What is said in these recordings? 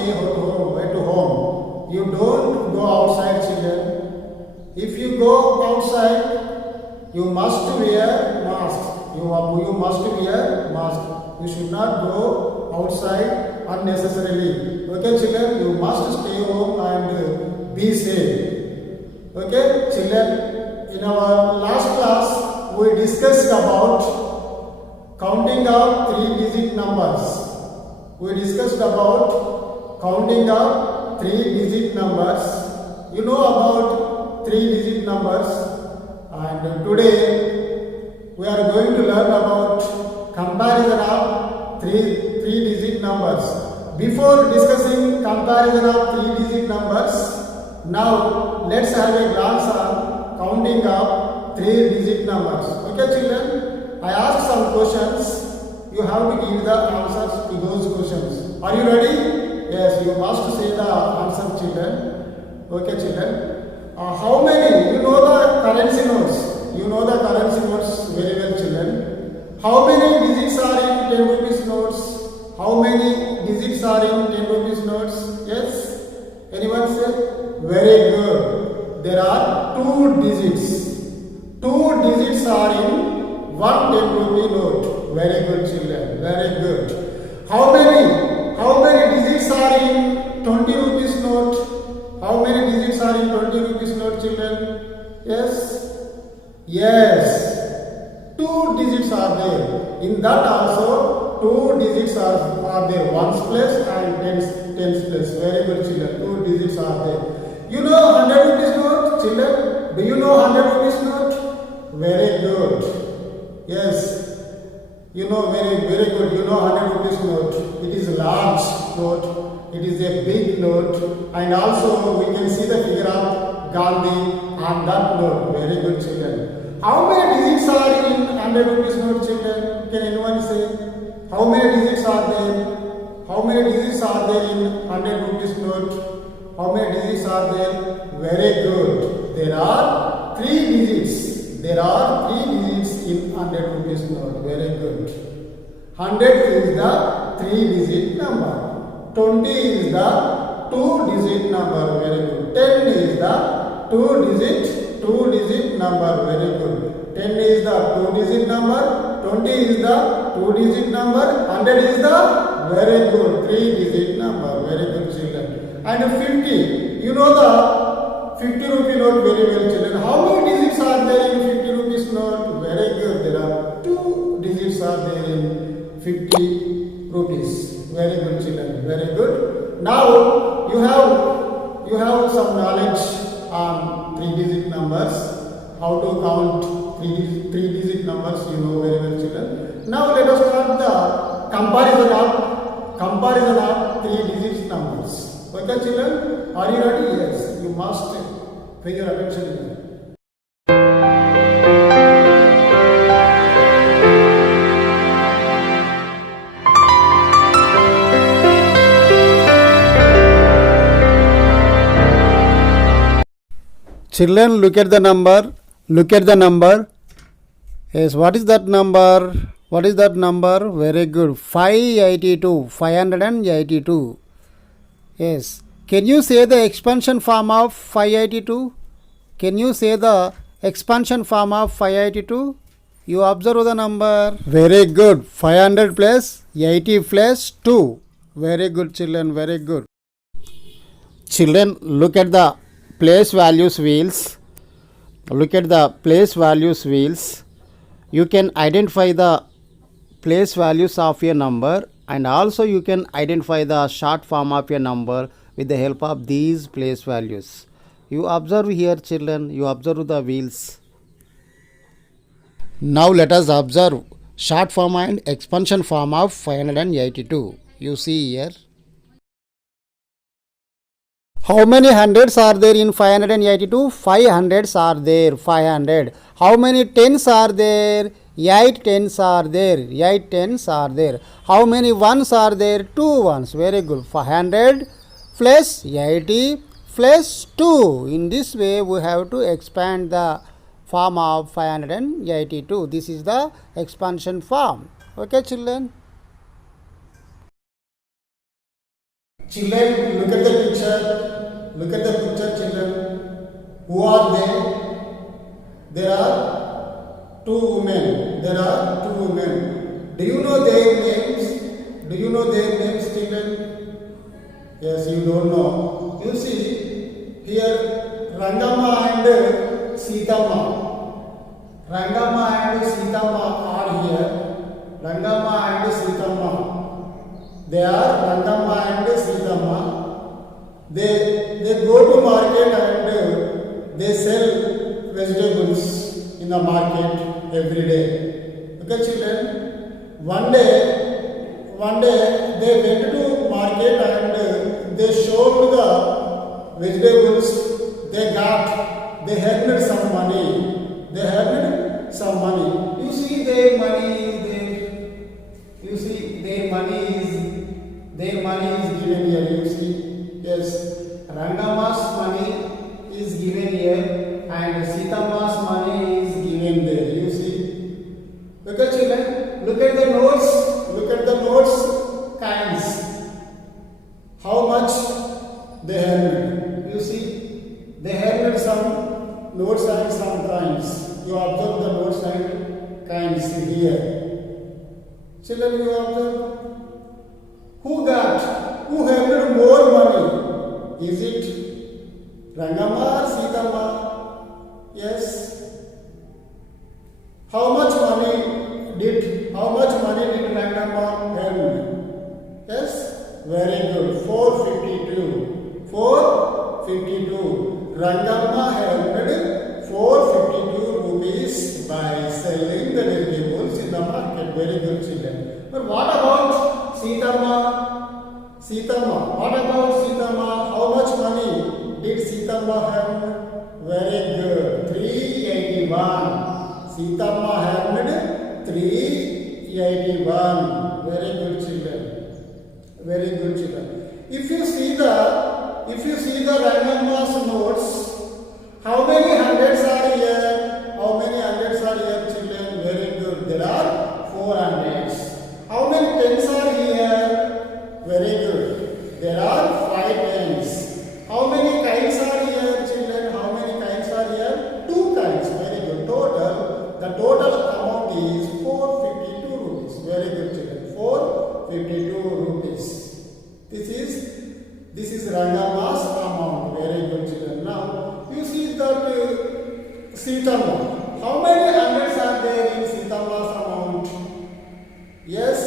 stay at home. You don't go outside, children. If you go outside, you must wear mask. You must wear mask. You should not go outside unnecessarily. Okay, children, you must stay home and be safe. Okay, children, in our last class, we discussed about counting of three-digit numbers. We discussed about counting of three-digit numbers. You know about three-digit numbers, and today we are going to learn about comparison of three-digit numbers. Before discussing comparison of three-digit numbers, now let's have a glance on counting of three-digit numbers. Okay, children, I asked some questions. You have to give the answers to those questions. Are you ready? Yes, you must say the answer, children. Okay, children. How many? You know the currency notes. You know the currency notes very well, children. How many digits are in 10 rupees notes? How many digits are in 10 rupees notes? Yes? Anyone say? Very good. There are two digits. Two digits are in one 10 rupee note. Very good, children. Very good. How many digits are in 20 rupees note? How many digits are in 20 rupees note, children? Yes? Yes. Two digits are there. In that also, two digits are there. Ones place and tens place. Very good, children. Two digits are there. You know 100 rupees note, children? Do you know 100 rupees note? Very good. Yes. You know very good. You know 100 rupees note. It is a large note. It is a big note. And also we can see the figure of Gandhi on that note. Very good, children. How many digits are in 100 rupees note, children? Can anyone say? How many digits are there? How many digits are there in 100 rupees note? How many digits are there? Very good. There are three digits. There are three digits in 100 rupees note. Very good. 100 is the three-digit number. 20 is the two-digit number. Very good. 10 is the two-digit number. Very good. 10 is the two-digit number. 20 is the two-digit number. 100 is the very good three-digit number. Very good, children. And 50. You know the 50 rupee note very well, children. How many digits are there in 50 rupees note? Very good. There are two digits are there in 50 rupees. Very good, children. Very good. Now you have some knowledge on three-digit numbers. How to count three-digit numbers? You know very well, children. Now let us start the comparison of three-digit numbers. Okay, children, are you ready? Yes, you must pay your attention here. Children, look at the number. Look at the number. Yes, what is that number? What is that number? Very good. 582. 582. Yes. Can you say the expansion form of 582? Can you say the expansion form of 582? You observe the number. Very good. 500 plus 80 plus 2. Very good, children. Very good. Children, look at the place values wheels. Look at the place values wheels. You can identify the place values of a number, and also you can identify the short form of a number with the help of these place values. You observe here, children. You observe the wheels. Now let us observe short form and expansion form of 582. You see here. How many hundreds are there in 582? 5 hundreds are there. 500. How many tens are there? 8 tens are there. 8 tens are there. How many ones are there? 2 ones. Very good. 500 plus 80 plus 2. In this way we have to expand the form of 582. This is the expansion form. Okay, children. Children, look at the picture. Look at the picture, children. Who are they? There are two women. There are two women. Do you know their names? Do you know their names, children? Yes, you don't know. You see, here Rangama and Sitama. Rangama and Sitama are here. Rangama and Sitama. They are Rangama and Sitama. They go to market and they sell vegetables in the market every day. Okay, children. One day they went to market and they showed the vegetables. They earned some money. They earned some money. You see their money. You see their money is given here. You see, yes, Rangama's money is given here and Sitama's money is given there. You see. Okay, children, look at the notes. Look at the notes kinds. How much they earned. You see, they earned some notes and some coins. You observe the notes and coins here. Children, you observe. Who earned more money? Is it Rangama or Sitama? Yes. How much money did Rangama earn? Yes. Very good. 452. 452. Rangama earned 452 rupees by selling the vegetables in the market. Very good, children. But what about Sitama? What about Sitama? How much money did Sitama earn? Very good. 381. Sitama earned 381. Very good, children. Very good, children. If you see the Rangama's notes, how many hundreds are here? How many hundreds are here, children? Very good. There are 4 hundreds. How many tens are here? Very good. There are 5 tens. How many kinds are here, children? How many kinds are here? 2 kinds. Very good. The total amount is 452 rupees. Very good, children. 452 rupees. This is Rangama's amount. Very good, children. Now you see that Sitama. How many hundreds are there in Sitama's amount? Yes.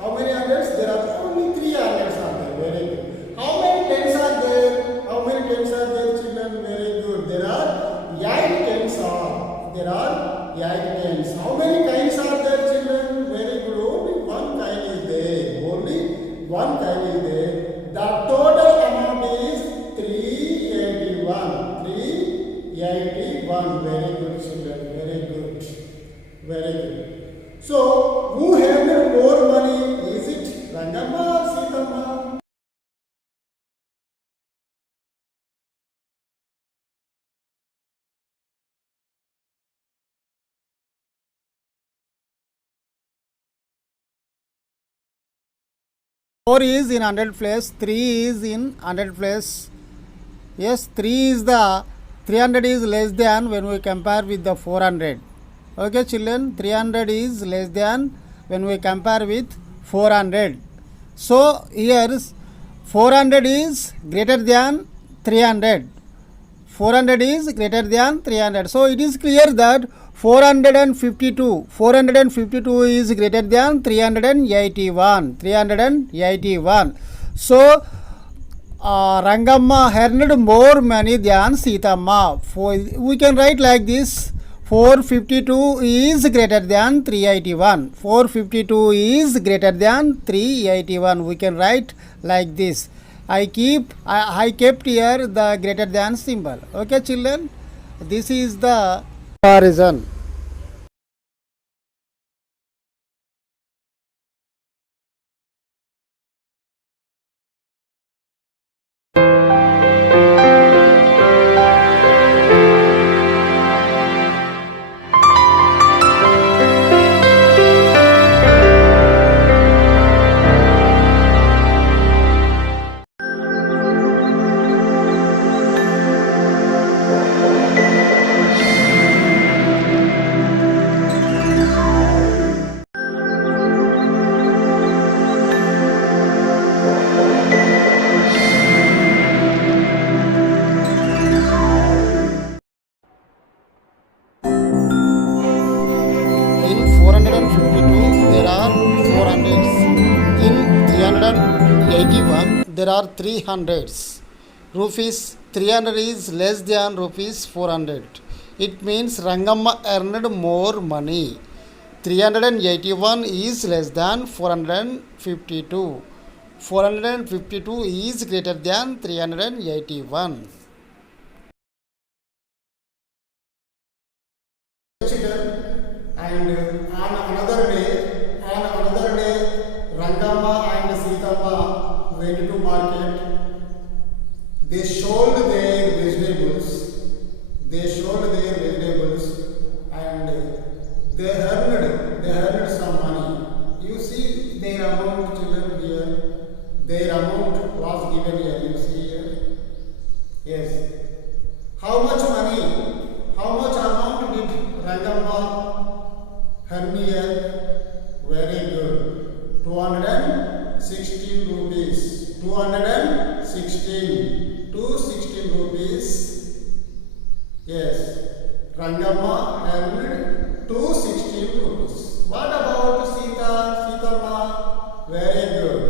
How many hundreds? There are only 3 hundreds are there. Very good. How many tens are there? How many tens are there, children? Very good. There are 8 tens. There are 8 tens. How many kinds are there, children? Very good. Only 1 kind is there. Only 1 kind is there. The total amount is 381. 381. Very good, children. Very good. Very good. So, who earned more money? Is it Rangama or Sitama? Four is in 100 place, 3 is in 100 place. Yes, 3 is the 300 is less than when we compare with the 400. Okay, children, 300 is less than when we compare with 400. So here 400 is greater than 300. 400 is greater than 300. So it is clear that 452 is greater than 381. 381. So Rangama earned more money than Sitama. We can write like this. 452 is greater than 381. 452 is greater than 381. We can write like this. I kept here the greater than symbol. Okay, children. This is the reason. there are three hundreds. Rupees 300 is less than rupees 400. It means Rangamma earned more money. 381 is less than 452. 452 is greater than 381. And on another day, Rangamma and Sitama went to market. They sold their vegetables. And they earned some money. You see their amount, children, here. Their amount was given here. You see here. Yes. How much money? How much amount did Rangamma earn here? Very good. 216 rupees. 216 rupees. Yes. Rangamma earned 216 rupees. What about Sitama? Very good.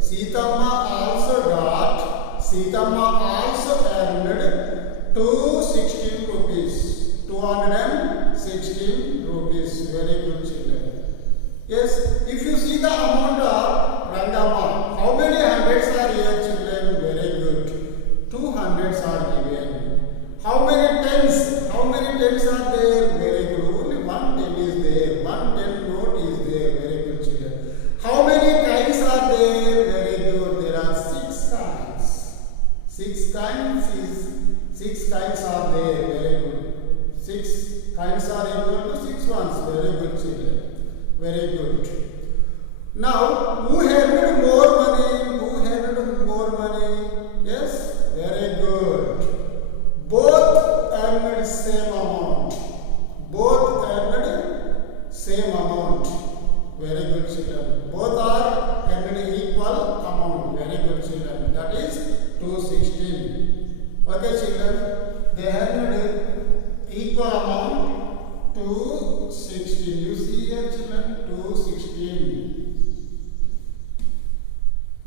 Sitama also earned 216 rupees. 216 rupees. Very good, children. Yes, if you see the amount of Rangamma, how many hundreds are here, children? Very good. 2 hundreds are given. How many tens? How many tens are there? Very good. Only 1 ten is there. 1 10 note is there. Very good, children. How many kinds are there? Very good. There are 6 kinds. 6 kinds are there. Very good. 6 kinds are equal to 6 ones. Very good, children. Very good. Now, who earned more money? Yes, very good. Both earned same amount. Very good, children. Both are earned equal amount. Very good, children. That is 216. Okay, children. They earned equal amount 216. You see here, children, 216.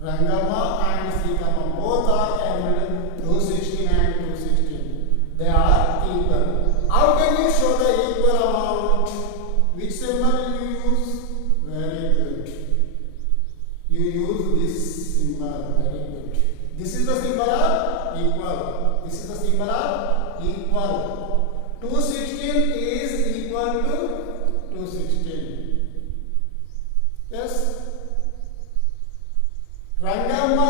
Rangamma and Sitama both are earned 216 and 216. They are equal. How can you show the equal amount? Which symbol you use? Very good. You use this symbol. Very good. This is the symbol of equal. 216 is equal to 216. Yes. Rangamma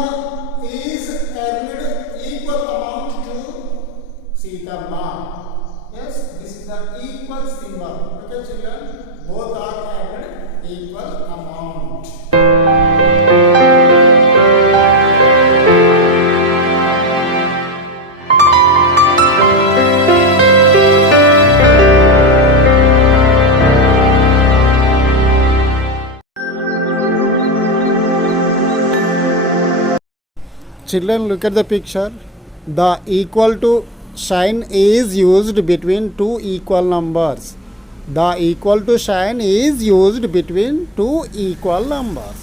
is earned equal amount to Sitama. Yes, this is the equal symbol. Okay, children, both are earned equal amount. Children, look at the picture. The equal to sign is used between two equal numbers. The equal to sign is used between two equal numbers.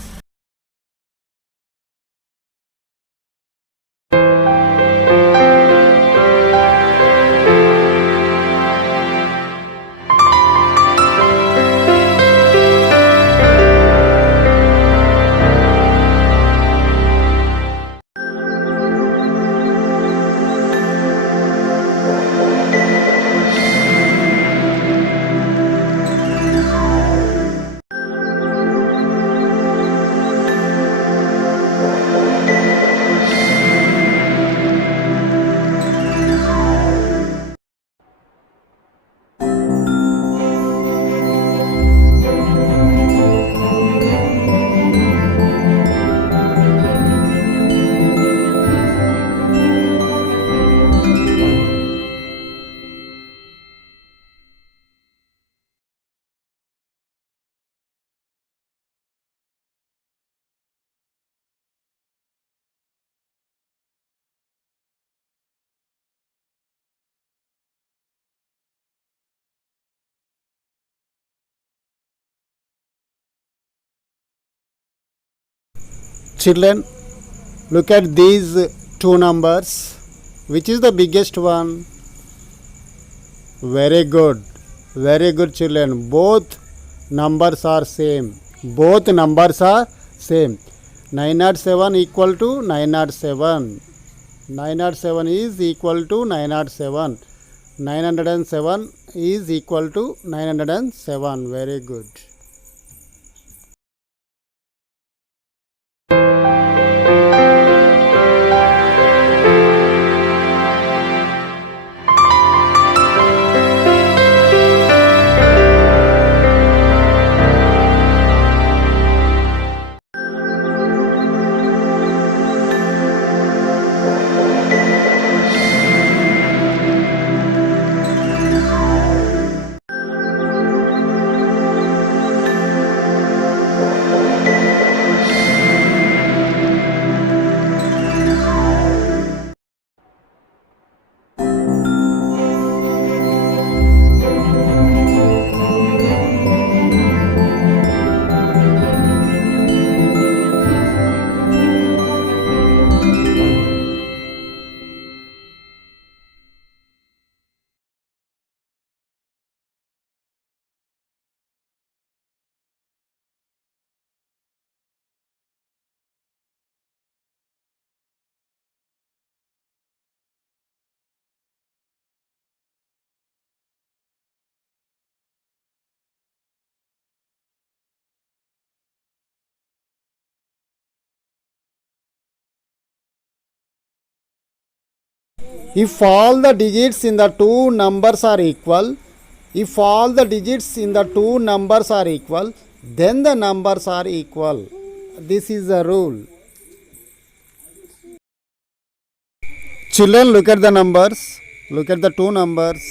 Children, Look at these two numbers. Which is the biggest one? Very good. Very good, children. Both numbers are same. Both numbers are same. 907 equal to 907. 907 is equal to 907. 907 is equal to 907. Very good. If all the digits in the two numbers are equal, if all the digits in the two numbers are equal, then the numbers are equal. This is the rule. Children, look at the numbers. Look at the two numbers.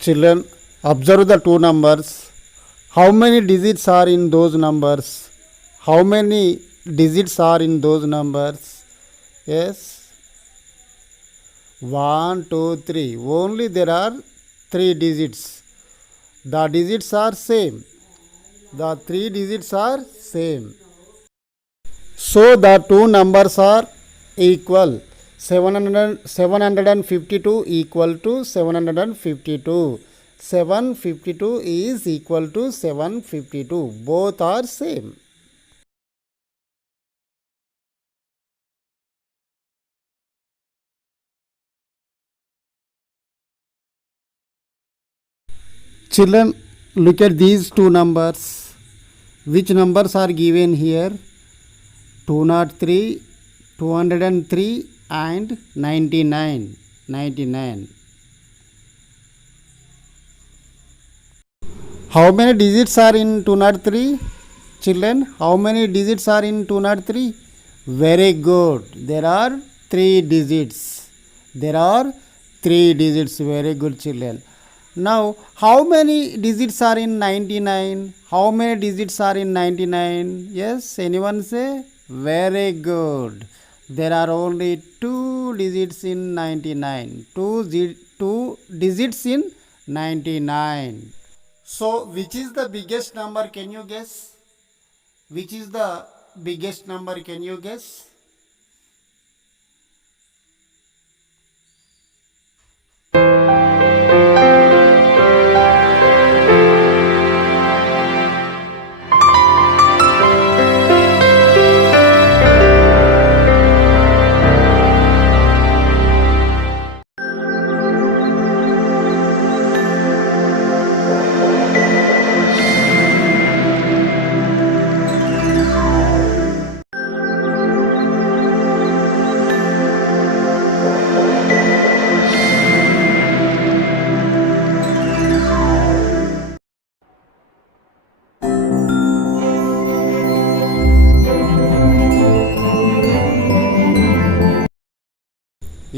Children, observe the two numbers. How many digits are in those numbers? How many digits are in those numbers? Yes. 1, 2, 3. Only there are 3 digits. The digits are same. The 3 digits are same. So the two numbers are equal. 752 equal to 752. 752 is equal to 752. Both are same. Children, look at these two numbers. Which numbers are given here? 203, 203 and 99. 99. How many digits are in 203? Children, how many digits are in 203? Very good. There are 3 digits. There are 3 digits. Very good, children. Now, how many digits are in 99? How many digits are in 99? Yes, anyone say? Very good. There are only 2 digits in 99. 2 digits in 99. So, which is the biggest number? Can you guess? Which is the biggest number? Can you guess?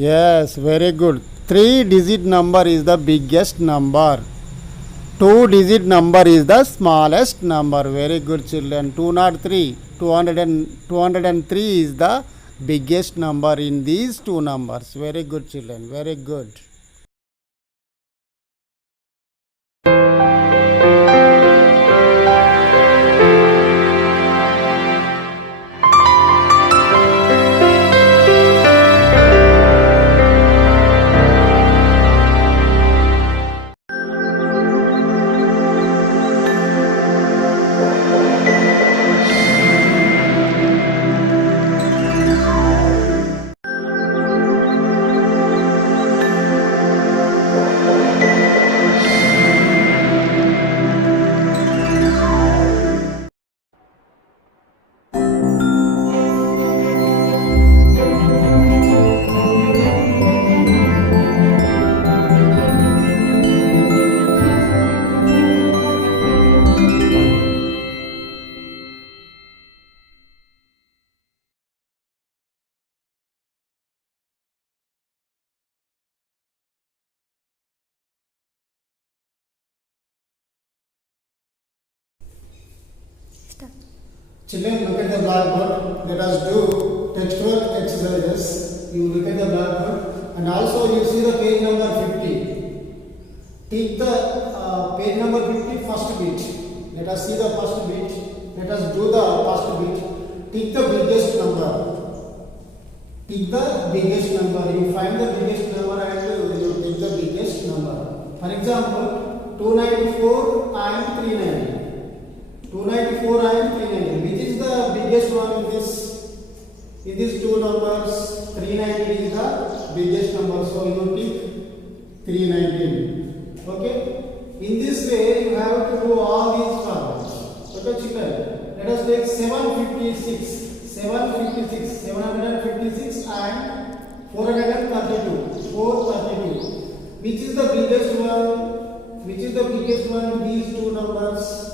Yes, very good. 3-digit number is the biggest number. 2-digit number is the smallest number. Very good, children. 203. 203 is the biggest number in these two numbers. Very good, children. Very good. Children, look at the blackboard. Let us do textual exercises. You look at the blackboard and also you see the page number 50. Take the page number 50 first bit. Let us see the first bit. Let us do the first bit. Take the biggest number. Take the biggest number. You find the biggest number and you take the biggest number. For example, 294 and 390. 294 and 390. Which is the biggest one in this? In these two numbers, 390 is the biggest number. So you take 319. Okay. In this way, you have to do all these problems. Okay, children. Let us take 756, 756, 756 and 432. 432. Which is the biggest one? Which is the biggest one in these two numbers?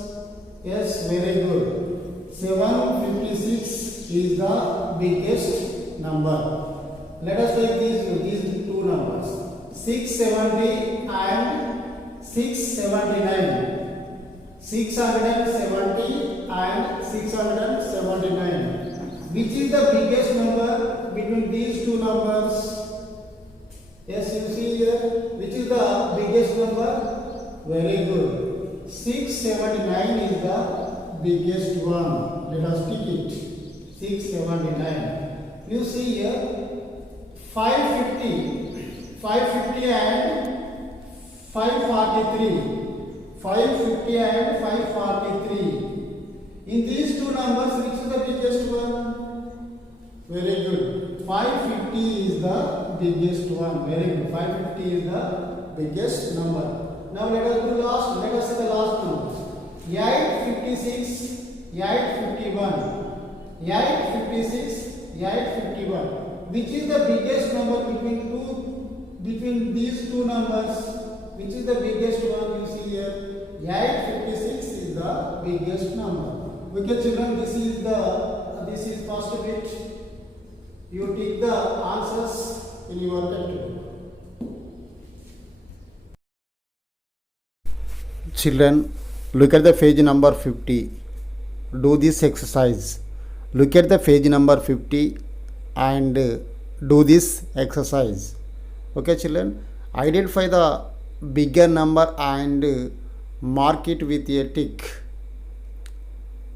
Yes, very good. 756 is the biggest number. Let us take these two numbers. 670 and 679. 670 and 679. Which is the biggest number between these two numbers? Yes, you see here. Which is the biggest number? Very good. 679 is the biggest one. Let us pick it. 679. You see here 550. 550 and 543. 550 and 543. In these two numbers, which is the biggest one? Very good. 550 is the biggest one. Very good. 550 is the biggest number. Now let us do last. Let us see the last numbers. 856, 851, 856, 851. Which is the biggest number between these two numbers? Which is the biggest one? You see here, 856 is the biggest number. Okay, children, this is first bit. You take the answers in your textbook. Children, look at the page number 50. Do this exercise. Look at the page number 50 and do this exercise. Okay, children. Identify the bigger number and mark it with a tick.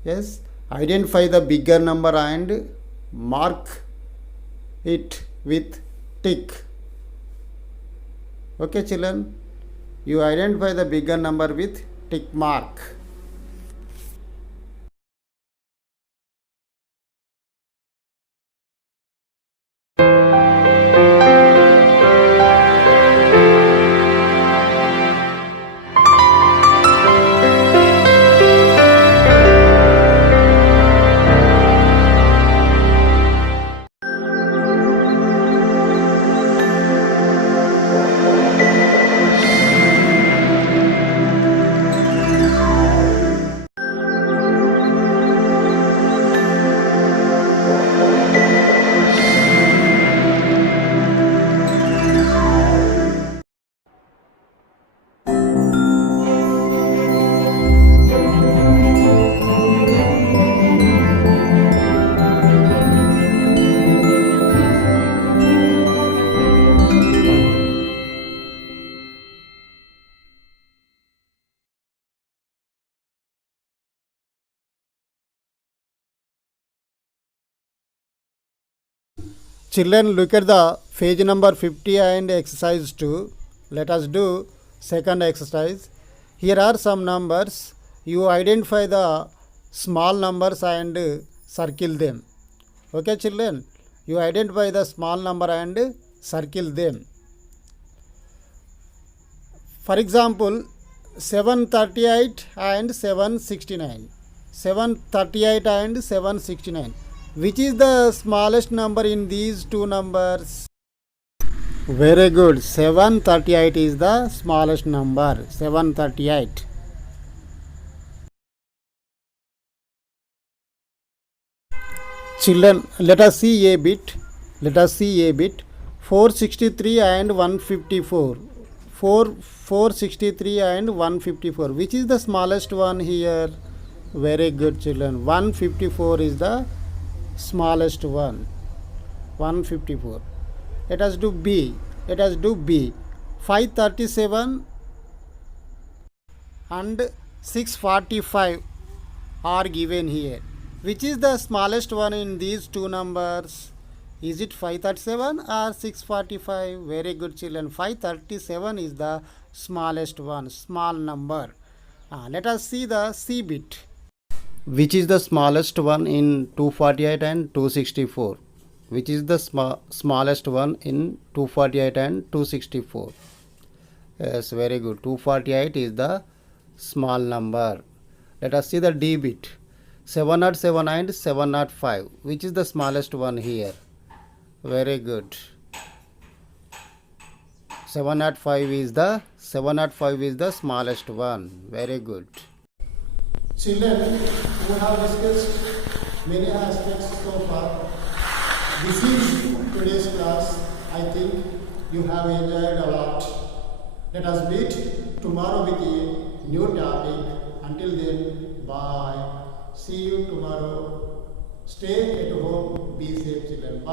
Yes. Identify the bigger number and mark it with tick. Okay, children. You identify the bigger number with tick mark. Children, look at the page number 50 and exercise 2. Let us do second exercise. Here are some numbers. You identify the small numbers and circle them. Okay, children? You identify the small number and circle them. For example, 738 and 769. 738 and 769. Which is the smallest number in these two numbers? Very good. 738 is the smallest number. 738. Children, let us see a bit. Let us see a bit. 463 and 154. 463 and 154. Which is the smallest one here? Very good, children. 154 is the smallest one. 154. Let us do B. Let us do B. 537 and 645 are given here. Which is the smallest one in these two numbers? Is it 537 or 645? Very good, children. 537 is the smallest one, small number. Let us see the C bit. Which is the smallest one in 248 and 264? Which is the smallest one in 248 and 264? Yes, very good. 248 is the small number. Let us see the D bit. 707 and 705. Which is the smallest one here? Very good. 705 is the smallest one. Very good. Children, we have discussed many aspects so far. This is today's class. I think you have enjoyed a lot. Let us meet tomorrow with a new topic. Until then, bye. See you tomorrow. Stay at home. Be safe, children. Bye.